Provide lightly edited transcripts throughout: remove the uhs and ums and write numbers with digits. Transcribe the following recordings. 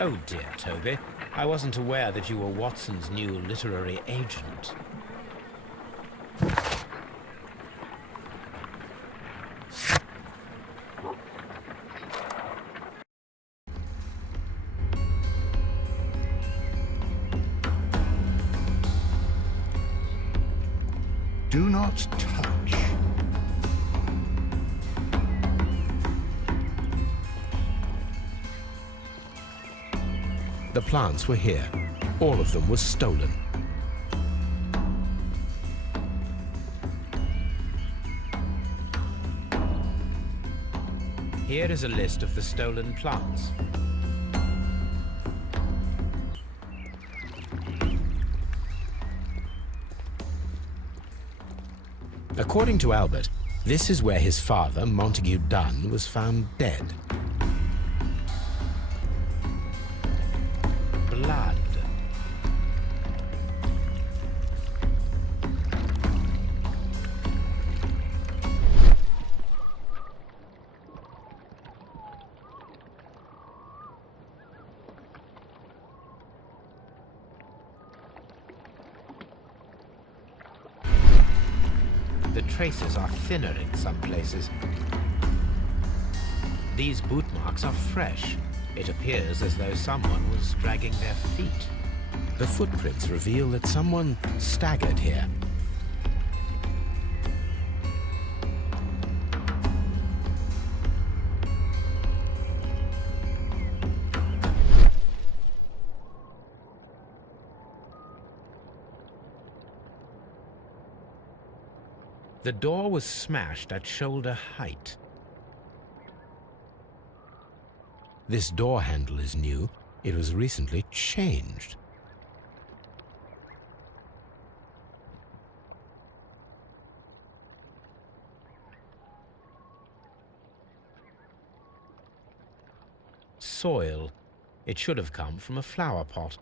Oh dear, Toby. I wasn't aware that you were Watson's new literary agent. Do not touch. The plants were here. All of them were stolen. Here is a list of the stolen plants. According to Albert, this is where his father, Montague Dunn, was found dead. Blood. The traces are thinner in some places. These boot marks are fresh. It appears as though someone was dragging their feet. The footprints reveal that someone staggered here. The door was smashed at shoulder height. This door handle is new. It was recently changed. Soil. It should have come from a flower pot.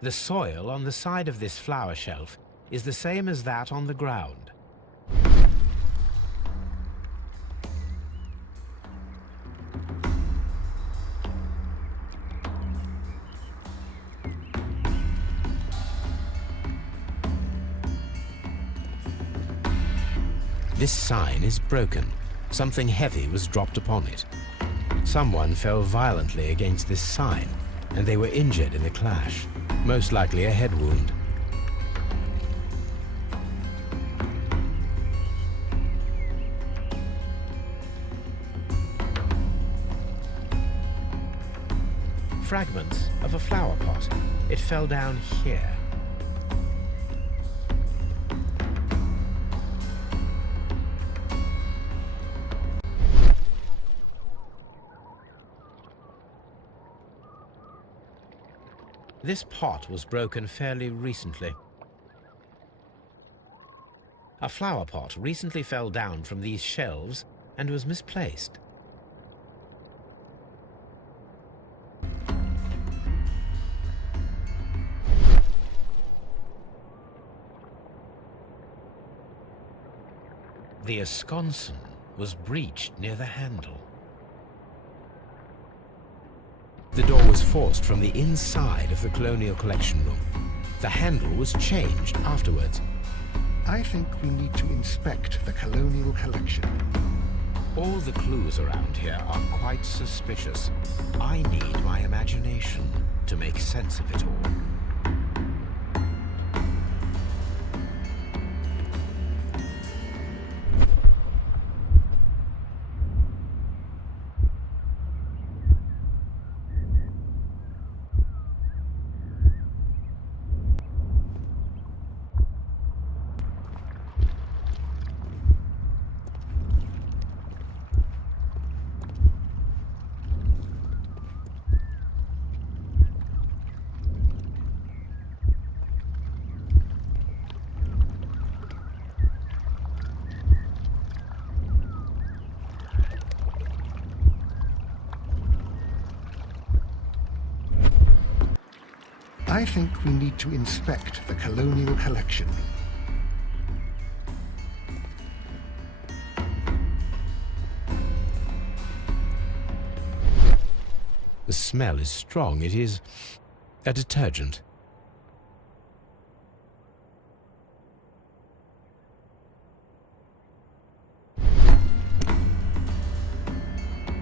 The soil on the side of this flower shelf is the same as that on the ground. This sign is broken. Something heavy was dropped upon it. Someone fell violently against this sign, and they were injured in the clash, most likely a head wound. Fragments of a flower pot. It fell down here. This pot was broken fairly recently. A flower pot recently fell down from these shelves and was misplaced. The esconsson was breached near the handle. The door was forced from the inside of the Colonial Collection Room. The handle was changed afterwards. I think we need to inspect the Colonial Collection. All the clues around here are quite suspicious. I need my imagination to make sense of it all. I think we need to inspect the Colonial Collection. The smell is strong. It is a detergent.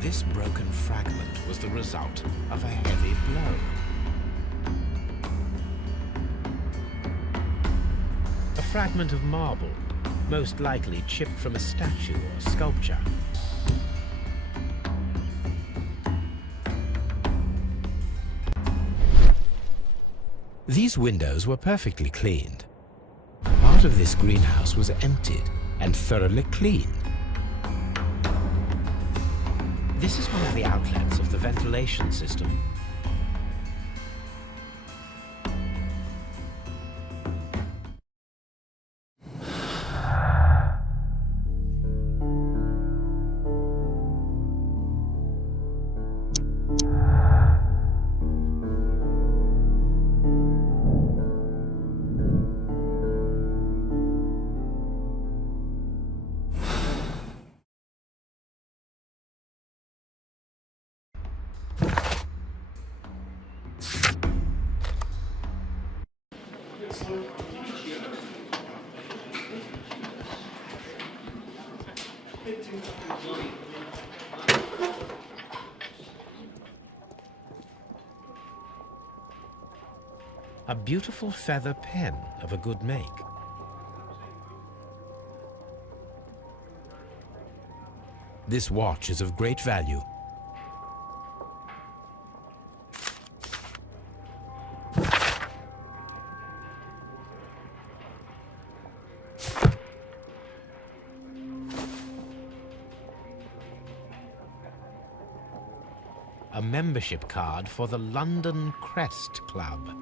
This broken fragment was the result of a heavy blow. A fragment of marble, most likely chipped from a statue or sculpture. These windows were perfectly cleaned. Part of this greenhouse was emptied and thoroughly cleaned. This is one of the outlets of the ventilation system. A beautiful feather pen of a good make. This watch is of great value. A membership card for the London Crest Club.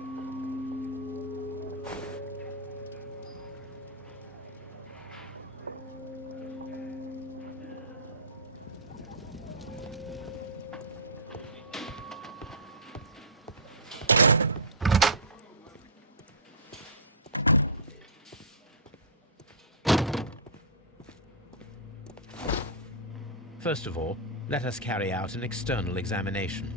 First of all, let us carry out an external examination.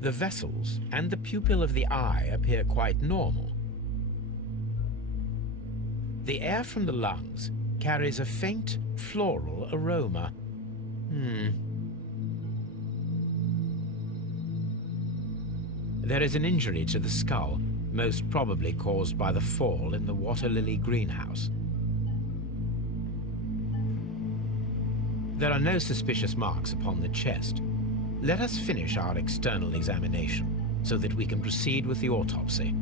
The vessels and the pupil of the eye appear quite normal. The air from the lungs carries a faint floral aroma. There is an injury to the skull, most probably caused by the fall in the water lily greenhouse. There are no suspicious marks upon the chest. Let us finish our external examination so that we can proceed with the autopsy.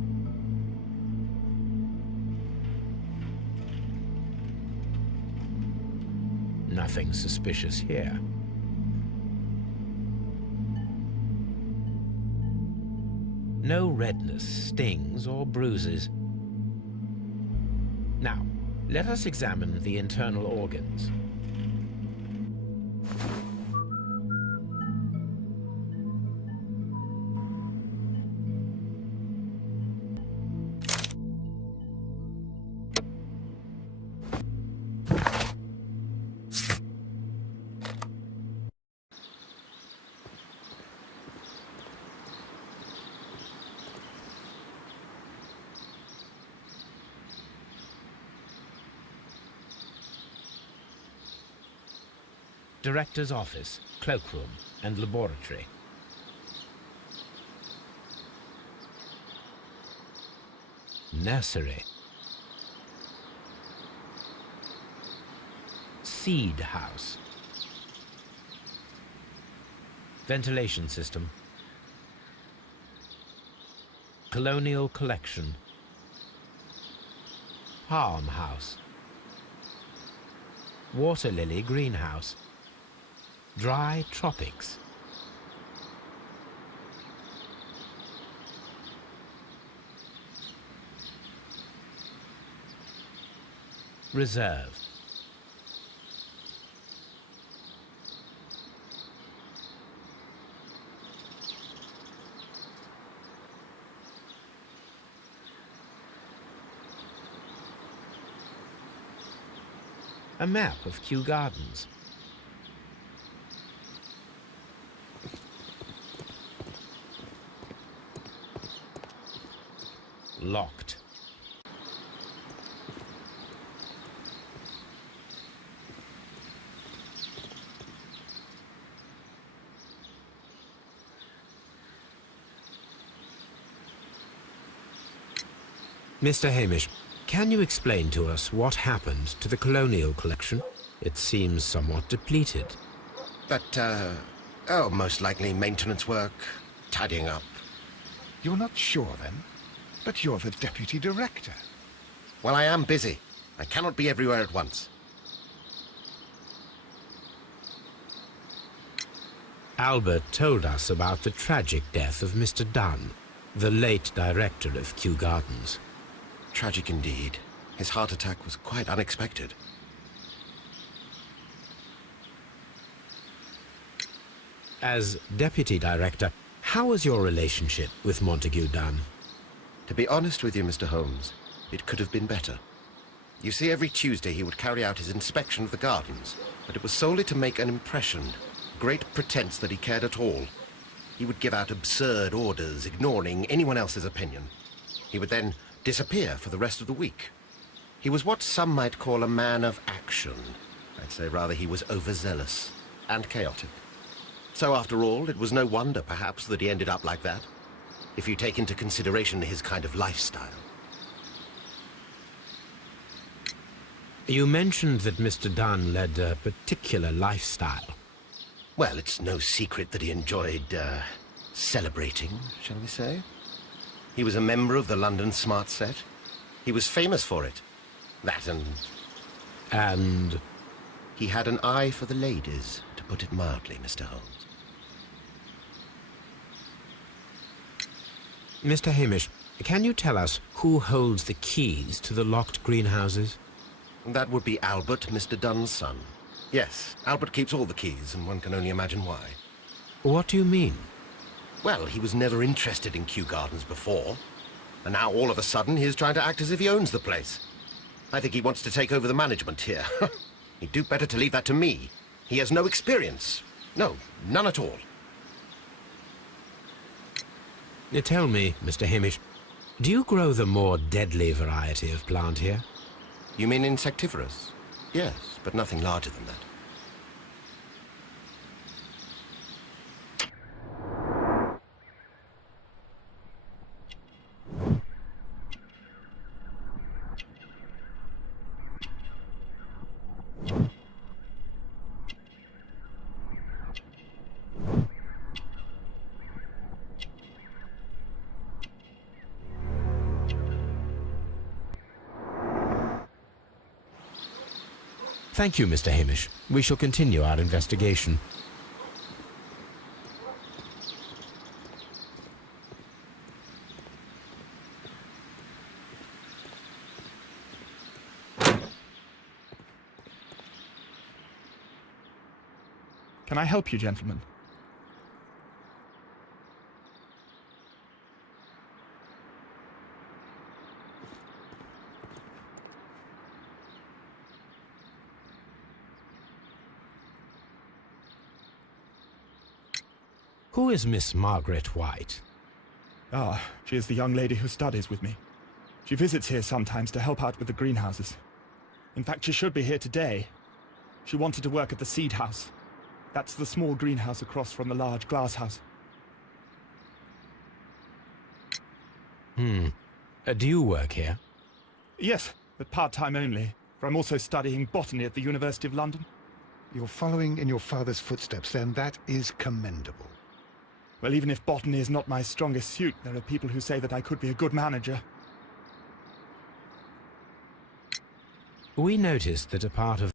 Nothing suspicious here. No redness, stings, or bruises. Now, let us examine the internal organs. Director's office, cloakroom, and laboratory. Nursery. Seed house. Ventilation system. Colonial collection. Palm house. Water lily greenhouse. Dry tropics. Reserve. A map of Kew Gardens. Locked. Mr. Hamish, can you explain to us what happened to the colonial collection? It seems somewhat depleted. Most likely maintenance work, tidying up. You're not sure, then? But you're the deputy director. Well, I am busy. I cannot be everywhere at once. Albert told us about the tragic death of Mr. Dunn, the late director of Kew Gardens. Tragic indeed. His heart attack was quite unexpected. As deputy director, how was your relationship with Montague Dunn? To be honest with you, Mr. Holmes, it could have been better. You see, every Tuesday he would carry out his inspection of the gardens, but it was solely to make an impression. Great pretense that he cared at all. He would give out absurd orders, ignoring anyone else's opinion. He would then disappear for the rest of the week. He was what some might call a man of action. I'd say rather he was overzealous and chaotic. So after all, it was no wonder, perhaps, that he ended up like that, if you take into consideration his kind of lifestyle. You mentioned that Mr. Dunn led a particular lifestyle. Well, it's no secret that he enjoyed, celebrating, shall we say? He was a member of the London Smart Set. He was famous for it. That and... And? He had an eye for the ladies, to put it mildly, Mr. Holmes. Mr. Hamish, can you tell us who holds the keys to the locked greenhouses? That would be Albert, Mr. Dunn's son. Yes, Albert keeps all the keys, and one can only imagine why. What do you mean? Well, he was never interested in Kew Gardens before, and now all of a sudden he's trying to act as if he owns the place. I think he wants to take over the management here. He'd do better to leave that to me. He has no experience. No, none at all. Tell me, Mr. Hamish, do you grow the more deadly variety of plant here? You mean insectivorous? Yes, but nothing larger than that. Thank you, Mr. Hamish. We shall continue our investigation. Can I help you, gentlemen? Who is Miss Margaret White? Ah, she is the young lady who studies with me. She visits here sometimes to help out with the greenhouses. In fact, she should be here today. She wanted to work at the seed house. That's the small greenhouse across from the large glass house. Do you work here? Yes, but part-time only, for I'm also studying botany at the University of London. You're following in your father's footsteps, then. That is commendable. Well, even if botany is not my strongest suit, there are people who say that I could be a good manager. We noticed that a part of